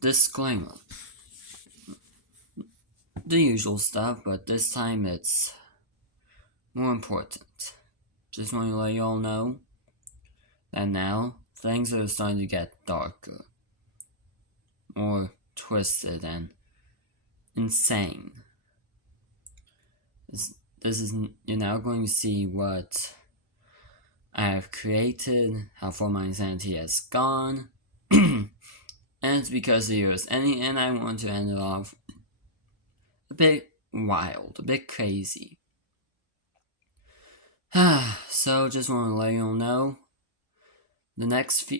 Disclaimer. The usual stuff, but this time it's more important. Just want to let y'all know that now things are starting to get darker, more twisted, and insane. This is you're now going to see what I have created, how far my insanity has gone, and it's because of yours. And I want to end it off a bit wild, a bit crazy. So just want to let you all know the next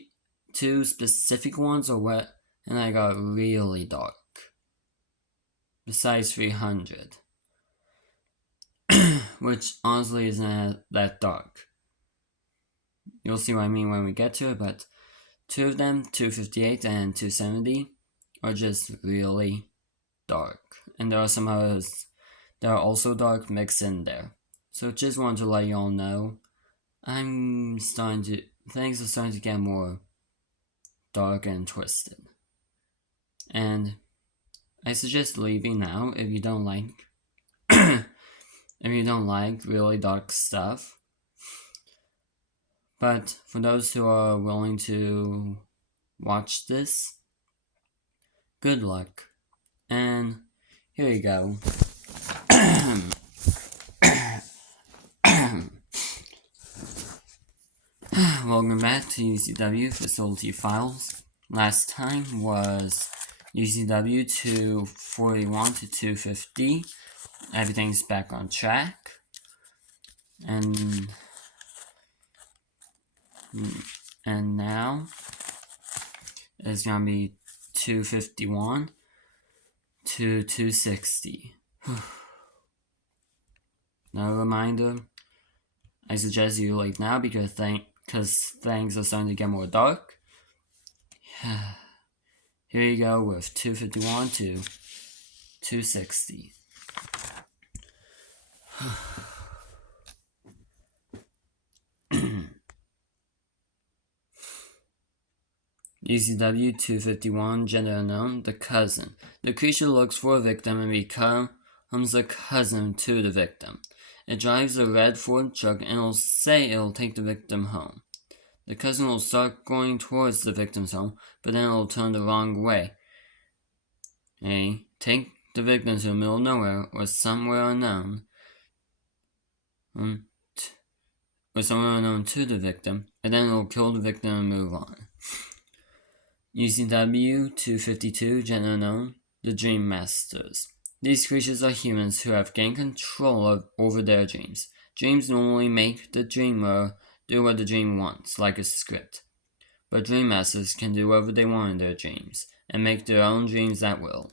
two specific ones are wet, and I got really dark. Besides 300, which honestly isn't that dark. You'll see what I mean when we get to it, but two of them, 258 and 270, are just really dark. And there are some others that are also dark mixed in there. So just wanted to let y'all know, things are starting to get more dark and twisted. And I suggest leaving now if you don't like really dark stuff. But for those who are willing to watch this, good luck. And here you go. Welcome back to U.C.W. Facility Files. Last time was U.C.W. 241 to 250. Everything's back on track. And now it's gonna be 251 to 260. Now, a reminder, I suggest you leave now because things are starting to get more dark. Here you go with 251 to 260. U.C.W. 251, gender unknown, the cousin. The creature looks for a victim and becomes a cousin to the victim. It drives a red Ford truck and it'll say it'll take the victim home. The cousin will start going towards the victim's home, but then it'll turn the wrong way. Take the victim to the middle of nowhere or somewhere unknown. Or somewhere unknown to the victim, and then it'll kill the victim and move on. U.C.W. 252, gender unknown, the Dream Masters. These creatures are humans who have gained control over their dreams. Dreams normally make the dreamer do what the dream wants, like a script. But Dream Masters can do whatever they want in their dreams, and make their own dreams at will.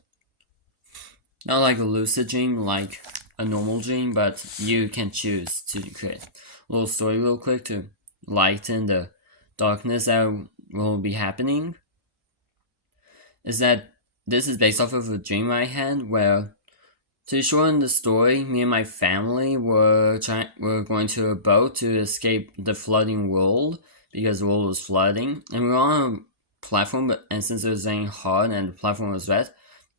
Not like a lucid dream, like a normal dream, but you can choose to create. A little story real quick to lighten the darkness that will be happening is that this is based off of a dream I had where, to shorten the story, me and my family were going to a boat to escape the flooding world because the world was flooding, and we were on a platform, and since it was raining hard and the platform was wet,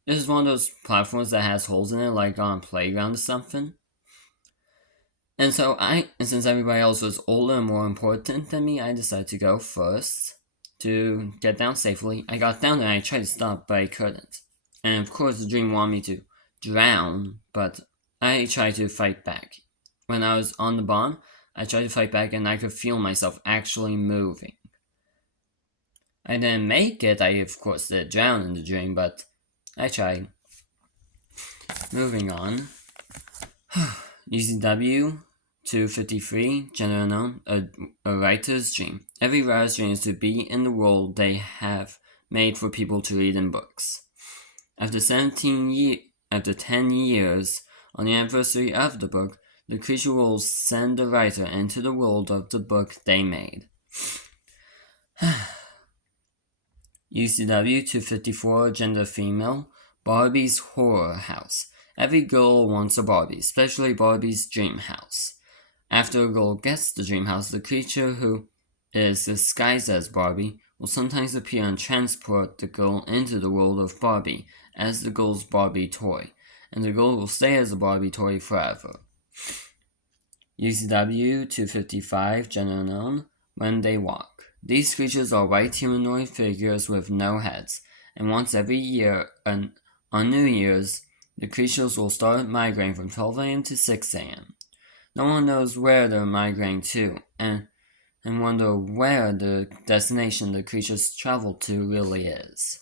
this is one of those platforms that has holes in it, like on a playground or something. And since everybody else was older and more important than me, I decided to go first to get down safely. I got down there and I tried to stop, but I couldn't. And of course, the dream wanted me to drown, but I tried to fight back. When I was on the bottom, I tried to fight back and I could feel myself actually moving. I didn't make it. I, of course, did drown in the dream, but I tried. Moving on. U.C.W. 253, gender unknown, a writer's dream. Every writer's dream is to be in the world they have made for people to read in books. After 10 years, on the anniversary of the book, the creature will send the writer into the world of the book they made. U.C.W. 254, gender female, Barbie's horror house. Every girl wants a Barbie, especially Barbie's dream house. After a girl gets the dream house, the creature who is disguised as Barbie will sometimes appear and transport the girl into the world of Barbie as the girl's Barbie toy, and the girl will stay as a Barbie toy forever. U.C.W. 255, gender unknown, when they walk. These creatures are white humanoid figures with no heads, and once every year, on New Year's, the creatures will start migrating from 12 a.m. to 6 a.m. No one knows where they're migrating to, and wonder where the destination the creatures travel to really is.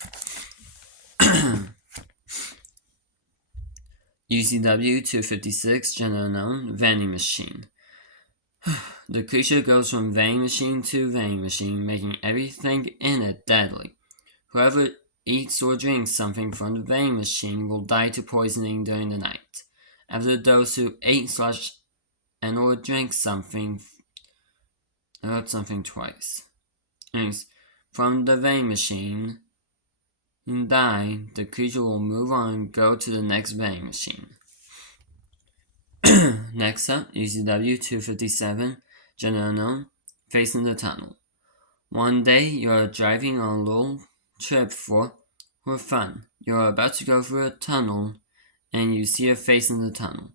U.C.W. 256, gender unknown, vending machine. The creature goes from vending machine to vending machine, making everything in it deadly. Whoever eats or drinks something from the vending machine will die to poisoning during the night. After those who ate and or drank something, I wrote something twice. Anyways, from the vending machine and die, the creature will move on and go to the next vending machine. Next up, U.C.W. 257, gender unknown, facing the tunnel. One day, you are driving on a little trip for fun. You are about to go through a tunnel, and you see a face in the tunnel.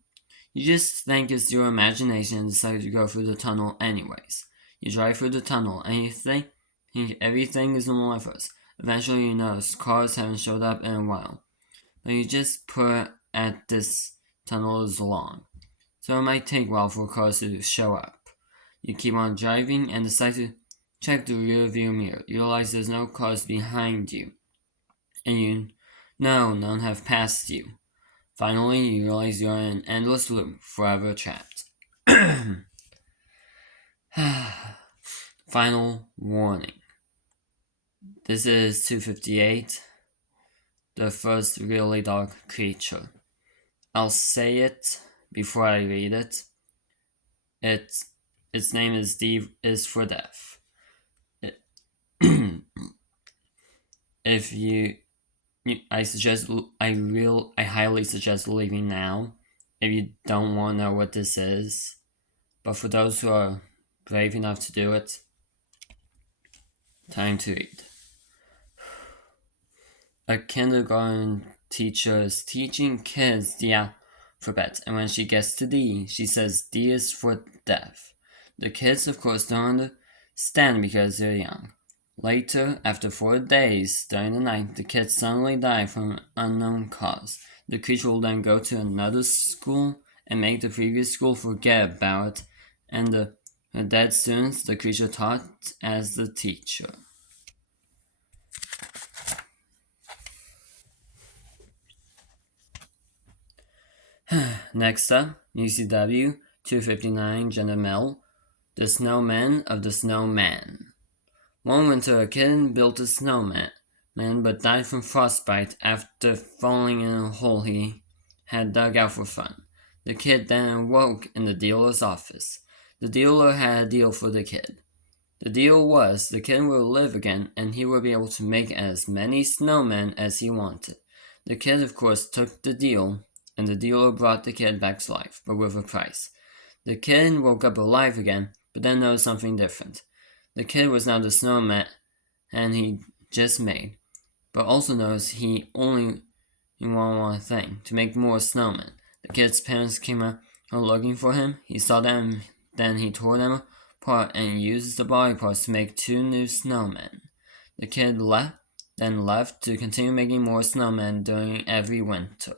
You just think it's your imagination and decide to go through the tunnel anyways. You drive through the tunnel, and you think everything is normal at first. Eventually, you notice cars haven't showed up in a while, but you just put at this tunnel is long, so it might take a while for cars to show up. You keep on driving and decide to check the rear view mirror. You realize there's no cars behind you, and you know none have passed you. Finally, you realize you're in an endless loop, forever trapped. Final warning. This is 258, the first really dark creature. I'll say it before I read it. Its name is D is for death. If I highly suggest leaving now if you don't want to know what this is. But for those who are brave enough to do it, time to read. A kindergarten teacher is teaching kids the alphabet, and when she gets to D, she says D is for death. The kids, of course, don't understand because they're young. Later, after 4 days during the night, the kids suddenly die from an unknown cause. The creature will then go to another school and make the previous school forget about it, and the dead students the creature taught as the teacher. Next up, U.C.W. 259, gender male, the snowman of the snowman. One winter, a kid built a snowman, but died from frostbite after falling in a hole he had dug out for fun. The kid then awoke in the dealer's office. The dealer had a deal for the kid. The deal was the kid would live again, and he would be able to make as many snowmen as he wanted. The kid, of course, took the deal, and the dealer brought the kid back to life, but with a price. The kid woke up alive again, but then noticed something different. The kid was now the snowman and he just made, but also noticed he only wanted one thing, to make more snowmen. The kid's parents came out looking for him. He saw them, then he tore them apart and used the body parts to make 2 new snowmen. The kid left to continue making more snowmen during every winter.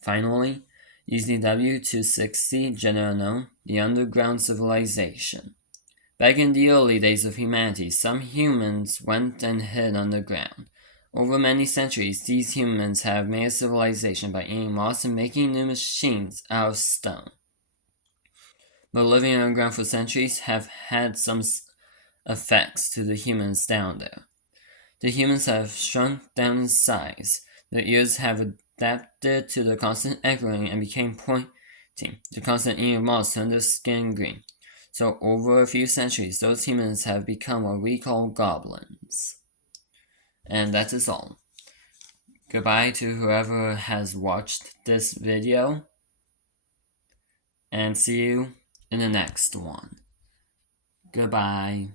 Finally, U.C.W. 260, gender unknown, the underground civilization. Back in the early days of humanity, some humans went and hid underground. Over many centuries, these humans have made a civilization by eating moss and making new machines out of stone. But living underground for centuries have had some effects to the humans down there. The humans have shrunk down in size. Their ears have adapted to the constant echoing and became pointing. The constant eating of moss turned their skin green. So over a few centuries, those humans have become what we call goblins. And that is all. Goodbye to whoever has watched this video, and see you in the next one. Goodbye.